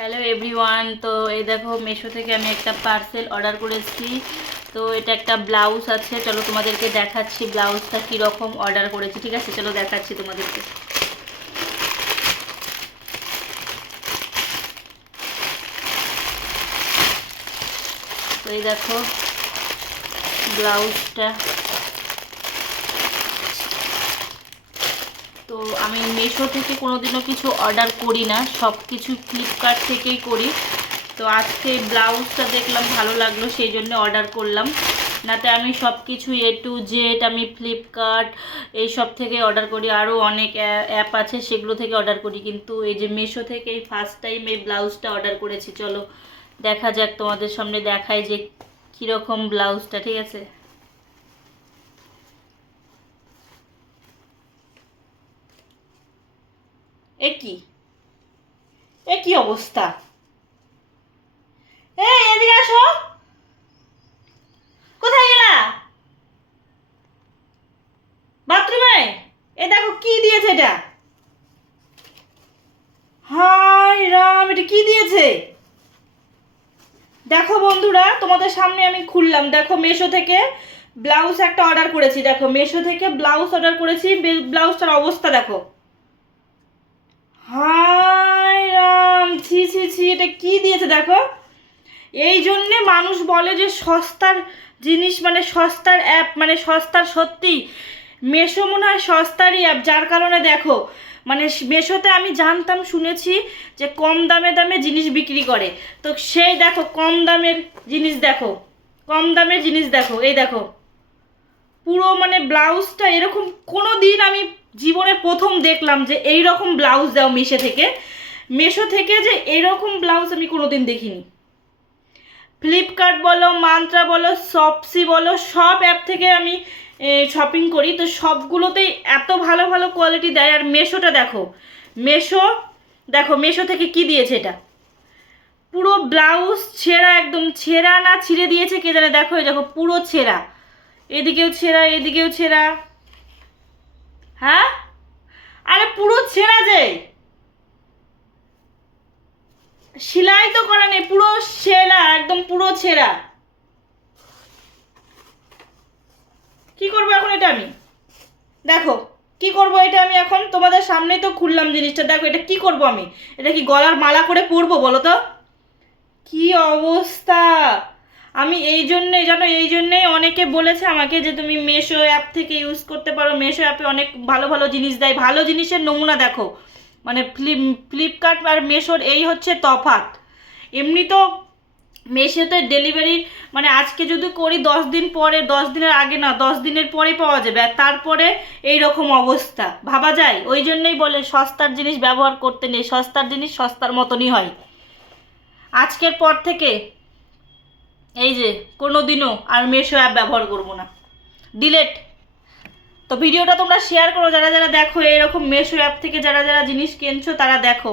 Hello everyone. তো এই দেখো মিশো থেকে আমি একটা পার্সেল অর্ডার করেছি। তো এটা একটা ব্লাউজ আছে, চলো তোমাদেরকে দেখাচ্ছি ব্লাউজটা কীরকম অর্ডার করেছি। ঠিক আছে, চলো দেখাচ্ছি তোমাদেরকে। তো এই দেখো ব্লাউজটা। তো আমি মিশো থেকে কোনোদিনও কিছু অর্ডার করি না, সব কিছু ফ্লিপকার্ট থেকেই করি। তো আজকে ব্লাউজটা দেখলাম ভালো লাগলো, সেই জন্য অর্ডার করলাম। নাতে আমি সব কিছু A to Z আমি ফ্লিপকার্ট এই সব থেকে অর্ডার করি, আরও অনেক অ্যাপ আছে সেগুলো থেকে অর্ডার করি, কিন্তু এই যে মিশো থেকে এই ফার্স্ট টাইম এই ব্লাউজটা অর্ডার করেছি। চলো দেখা যাক, তোমাদের সামনে দেখাই যে কীরকম ব্লাউজটা। ঠিক আছে, এ কি অবস্থা! এই এদিকে আসো, কোথায় গেলা? বাথরুমে? এ দেখো কি দিয়েছে এটা। হায় রাম, এটা কি দিয়েছে দেখো বন্ধুরা, তোমাদের সামনে আমি খুললাম। দেখো মিশো থেকে ব্লাউজ একটা অর্ডার করেছি। দেখো মিশো থেকে ব্লাউজ অর্ডার করেছি, ব্লাউজটার অবস্থা দেখো। হায় রাম, ছি ছি ছি, এটা কি দিয়েছে দেখো। এই জন্যে মানুষ বলে যে সস্তার জিনিস মানে সস্তার অ্যাপ মানে সস্তার, সত্যি মেশো মনে হয় সস্তারই অ্যাপ। যার কারণে দেখো মানে মেশোতে আমি জানতাম, শুনেছি যে কম দামে দামে জিনিস বিক্রি করে। তো সেই দেখো কম দামের জিনিস দেখো, কম দামের জিনিস দেখো। এই দেখো পুরো মানে ব্লাউজটা এরকম কোনো দিন আমি জীবনে প্রথম দেখলাম যে এই রকম ব্লাউজ দাও মেশো থেকে যে এইরকম ব্লাউজ আমি কোনো দিন দেখিনি। ফ্লিপকার্ট বলো, মান্ত্রা বলো, শপসি বলো, সব অ্যাপ থেকে আমি শপিং করি। তো সবগুলোতেই এত ভালো ভালো কোয়ালিটি দেয়। আর মেশোটা দেখো, মেশো দেখো মেশো থেকে কি দিয়েছে এটা, পুরো ব্লাউজ ছেঁড়া, একদম ছেঁড়া না ছিঁড়ে দিয়েছে কে জানে। দেখো এই দেখো পুরো ছেঁড়া, এদিকেও ছেঁড়া এদিকেও ছেঁড়া। হ্যাঁ, আরে পুরো ছেঁড়া যে, সেলাই তো করা নেই, পুরো ছেঁড়া, একদম পুরো ছেঁড়া। কি করবো এখন এটা আমি? দেখো কি করব এটা আমি এখন, তোমাদের সামনেই তো খুললাম জিনিসটা। দেখো এটা কি করব আমি, এটা কি গলার মালা করে পরবো বলো তো? কি অবস্থা! আমি এই জন্যে জানো, এই জন্যেই অনেকে বলেছে আমাকে যে তুমি মেশো অ্যাপ থেকে ইউজ করতে পারো, মেশো অ্যাপে অনেক ভালো ভালো জিনিস দেয়, ভালো জিনিসের নমুনা দেখো। মানে ফ্লিপকার্ট আর মেশোর এই হচ্ছে তফাৎ। এমনি তো মেশোতে ডেলিভারির মানে আজকে যদি করি 10 দিন পরে, 10 দিনের আগে না, 10 দিনের পরে পাওয়া যাবে। আর তারপরে এই রকম অবস্থা, ভাবা যায়? ওই জন্যই বলে সস্তার জিনিস ব্যবহার করতে নেই, সস্তার জিনিস সস্তার মতনই হয়। আজকের পর থেকে এই যে কোনো দিনও আর মেশো অ্যাপ ব্যবহার করবো না, ডিলেট। তো ভিডিওটা তোমরা শেয়ার করো, যারা যারা দেখো এরকম মেশো অ্যাপ থেকে যারা যারা জিনিস কিনছো তারা দেখো।